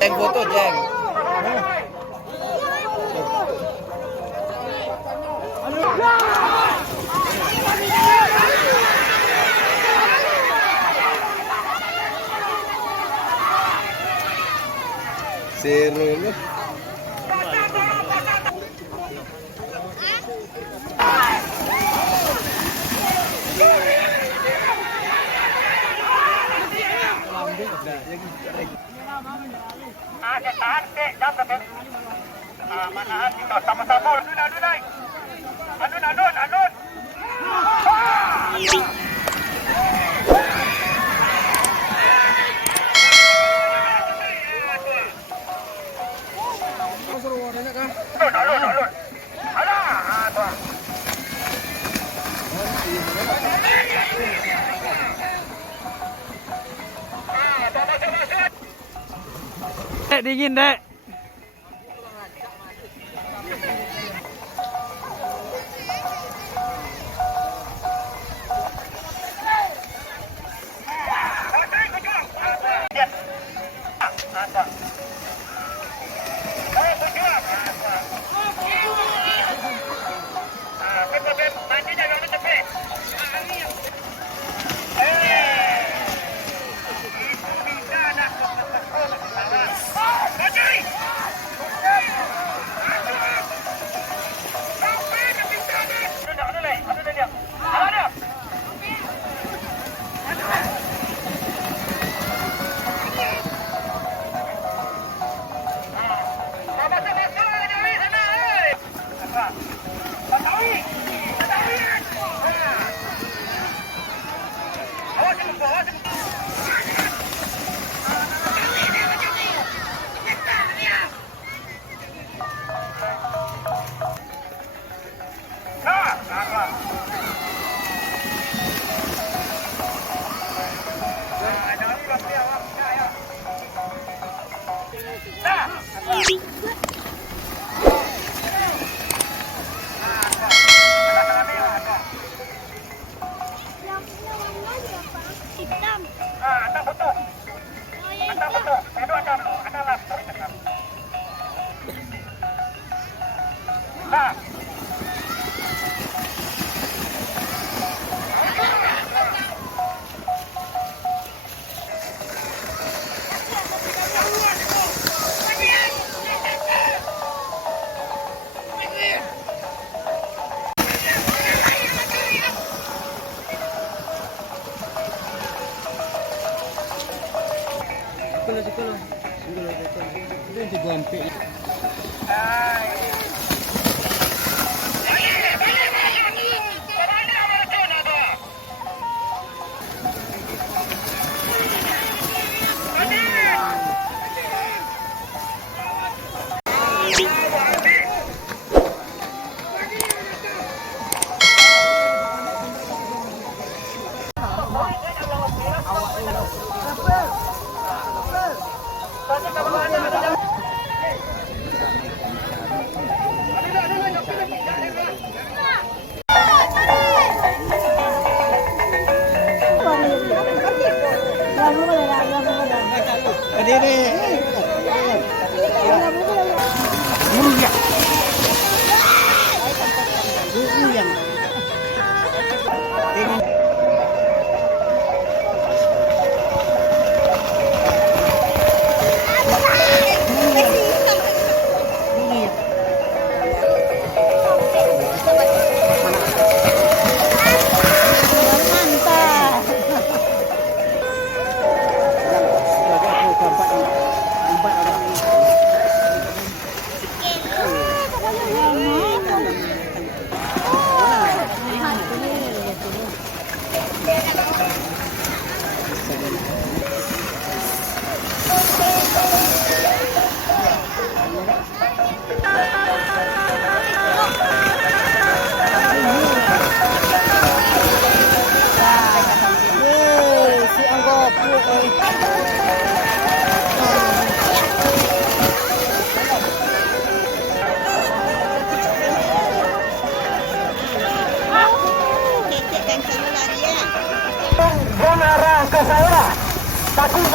Jeng foto Jeng. Seru lu. Sama-sama adun. Alun. Alah, tuan. Dingin dek. Mantap.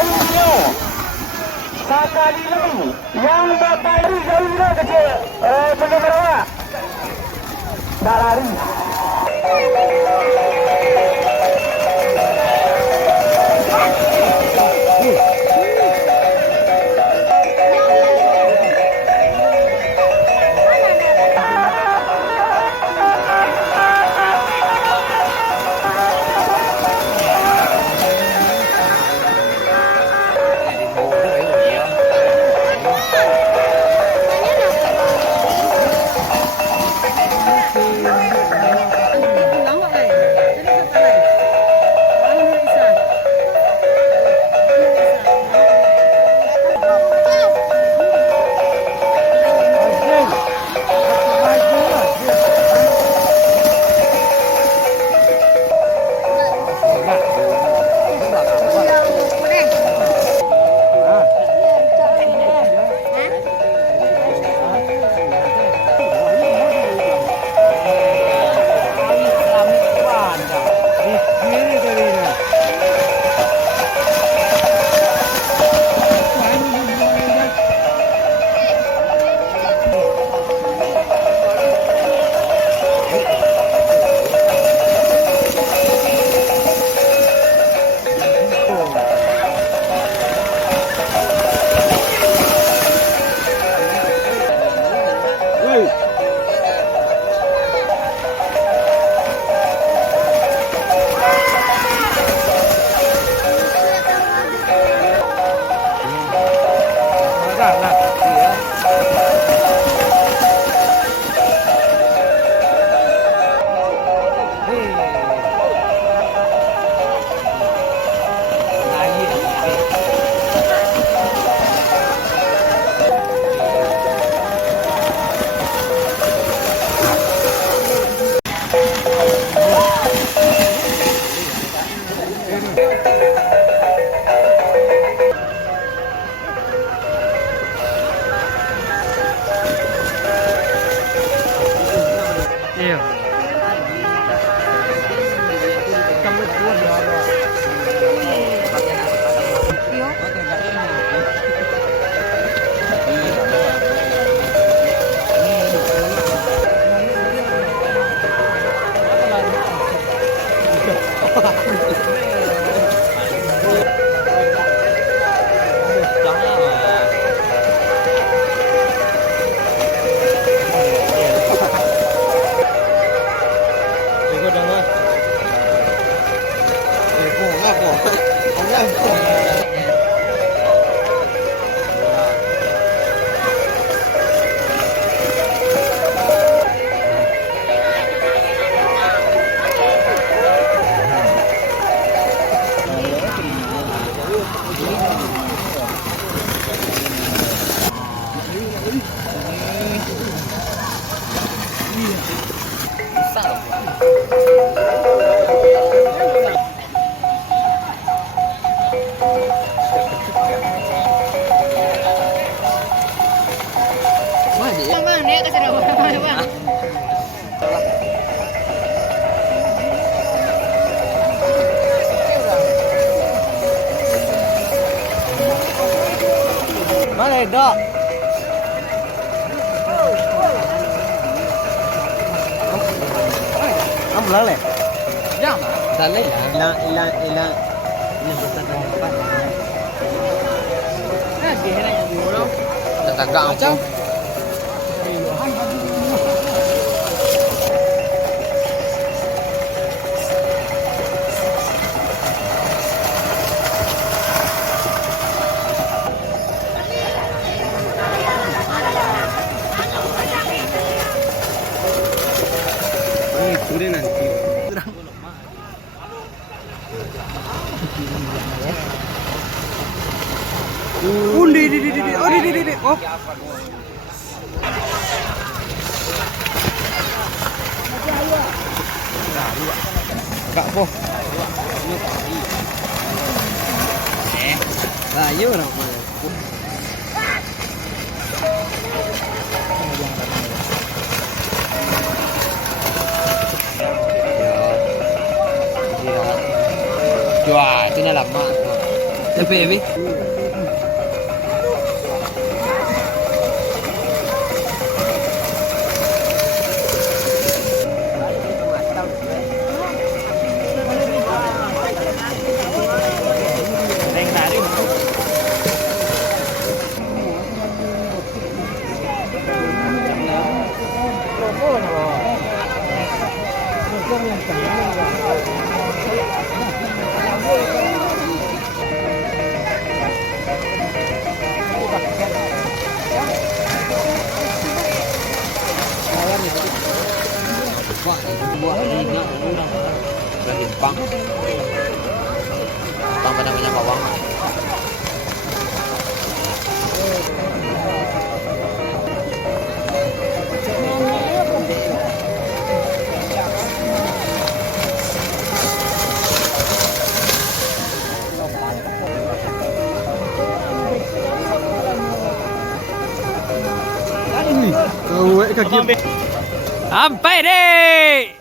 Paulinho. Sekali lagi yang berlari jauh kecil. Penyeberangan. Dah lari. Bang, dia kasih tahu bang. Mana dah? Kamu lang le? Jam. Dali lah. Ilang. Ini kita dapat. Nah, dia ni yang dulu. Tak tagak macam. Turun nanti. Di. Oh. Kak po. Layo na po. Wah, itu na lama. FPV. Pang pada minyak bawang. Sampai deh.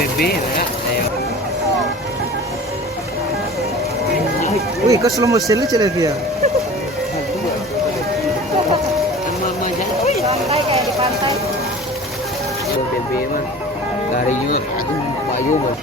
Bebe ya. Wih, kau slow motion lu cile dia. Mama jalan. Santai kayak di pantai. Bebe mah. Larinya aduh payu mah.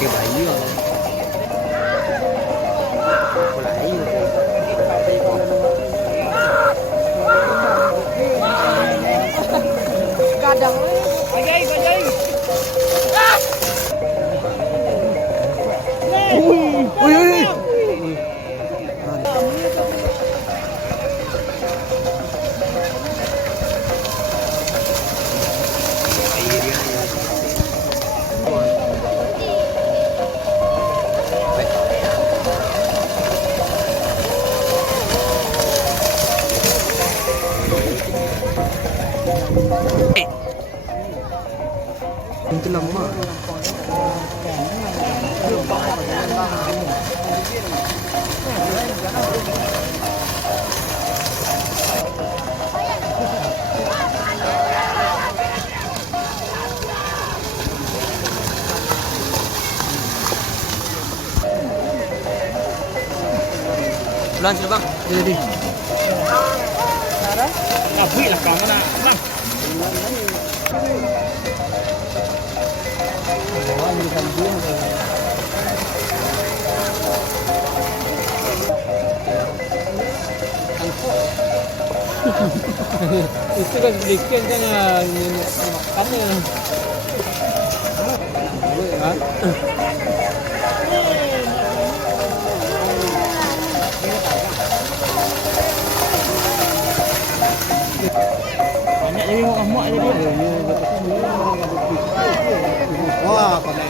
Cái bẫy rồi. Kadang. Ui, ui. Itu lama. Bulan sini bang. Jadi. Kabui lah kau mana, bang. Itu kan sedikit jangan makannya. Banyak jadi muak-muak jadi. Wah, pandai.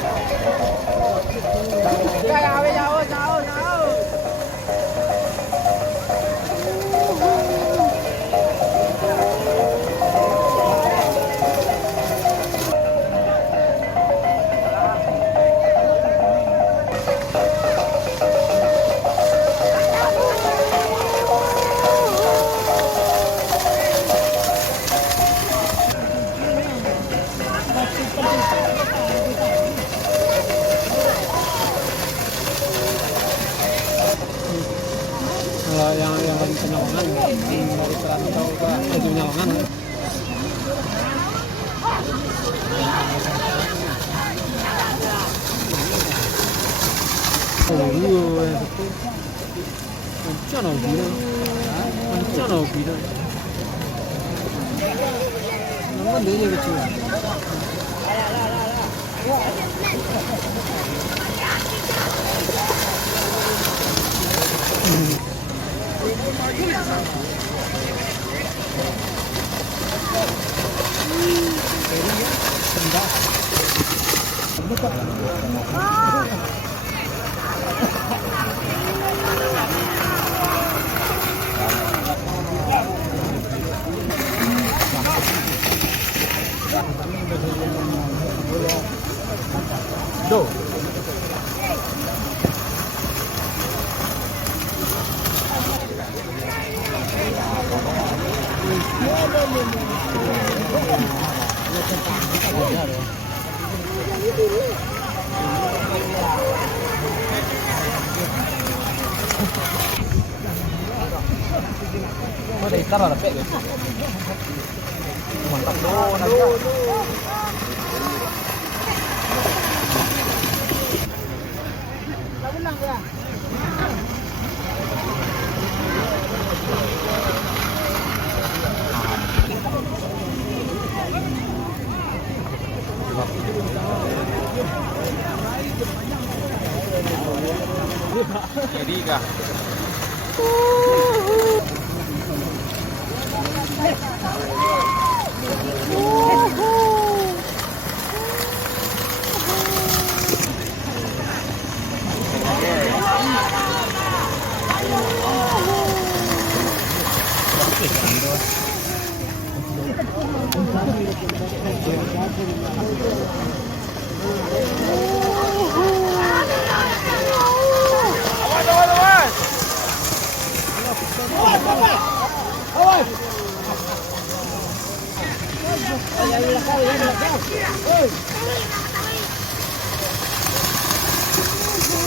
Yang lagi penyelongan, yang dari perantau ke penyelongan. dua yang satu. Macam nak pergi dah. Macam nak pergi dah. Nama dia je kecil. Do. Ada ikan ada pek gitu. Mantap Jadi kah?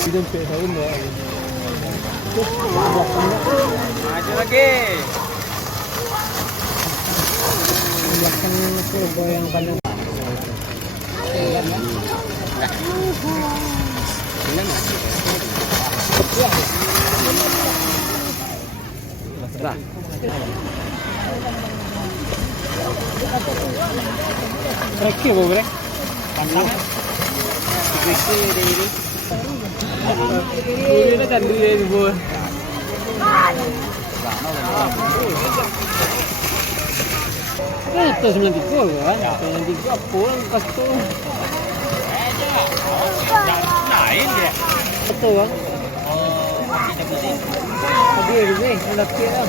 Hidung pek tahun dah. Maju lagi. Belakang tu goyang kanan. Trekking apa bre? Pantang. Ini dah candu ya ibu. Itu 93 kan? 93 apa lepas tu? Lain dia. Betul kan? Tadi ni, nak kira.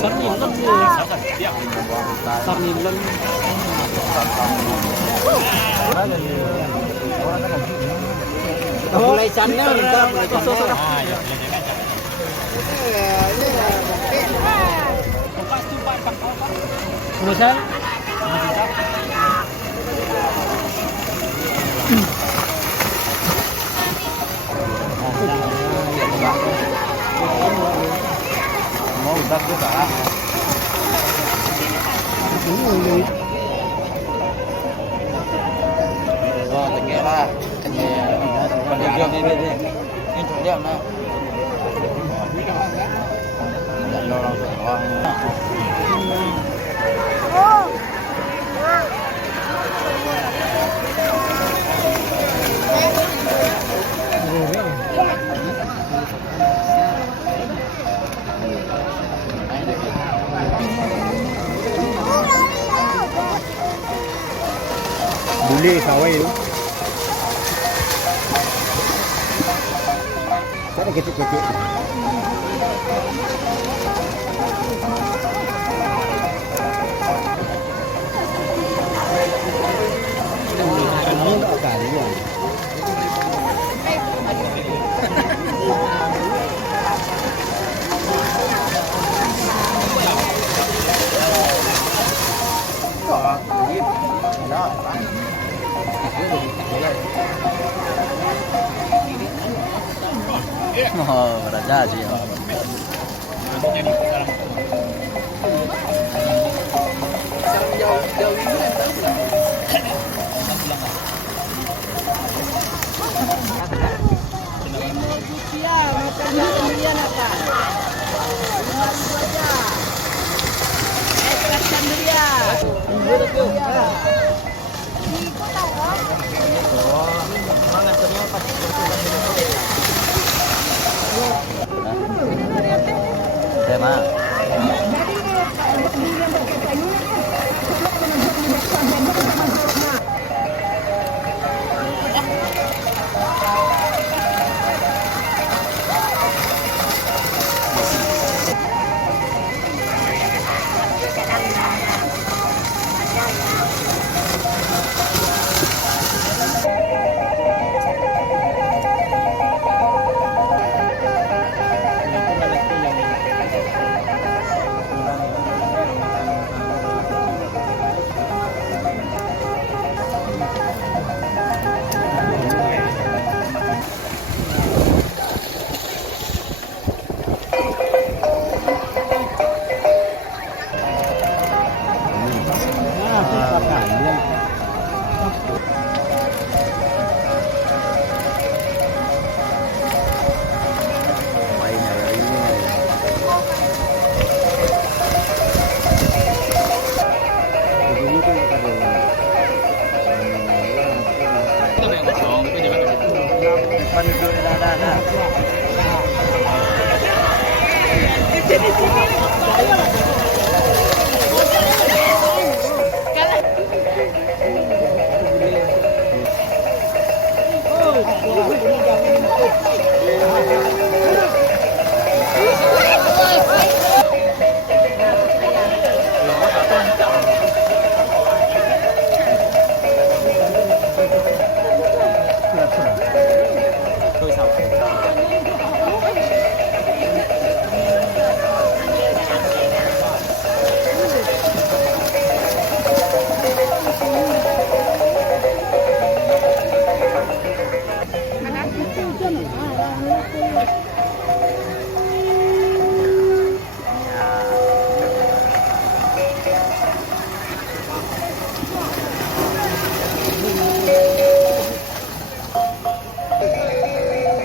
Sarnilan tu. Sarnilan. Mulai channel kita mulai channel. Kemudian Mau udah juga. Rồi, tôi nghe là anh đi đi. Anh chủ điểm nè. Nhận lo đâu rồi. bule sawai tu. Tak ada kecil-kecil. Kamu tak kali ya. Oh, raja sih. Nanti jadi sekarang. Sekarang jauh ini kan tahu nggak? Iya, makan sendirian apa? 5.000 aja. Es sendirian. Mangan semua pasti berkurang. Tema.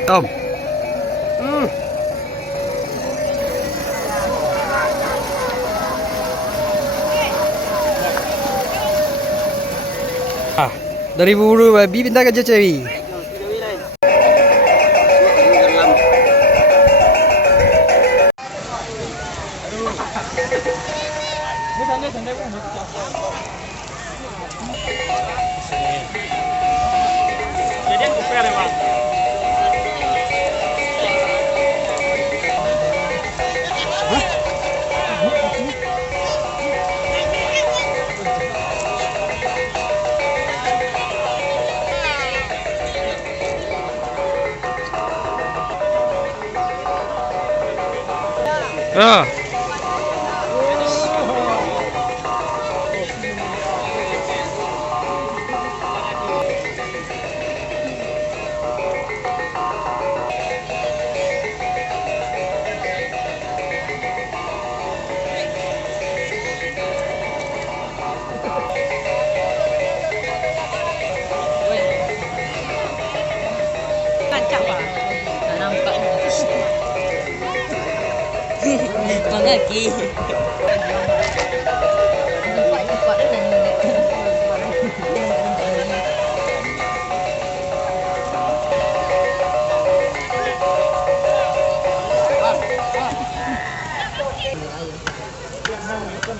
Tom. Dari buru babi pindah kerja ceri. Jadi aku fair emang. Ah. Kancak pak. Tak nampak. Mengaki. Tempat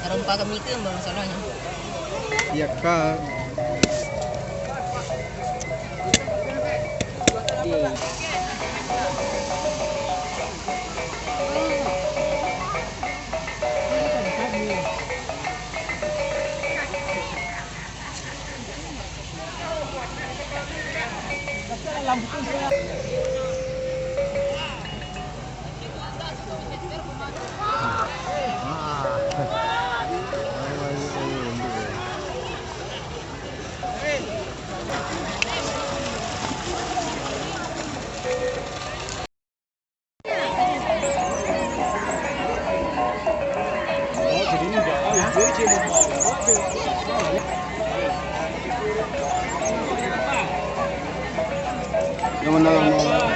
dia rempah kami ke baru masalahnya. Iya kan. Yang mana?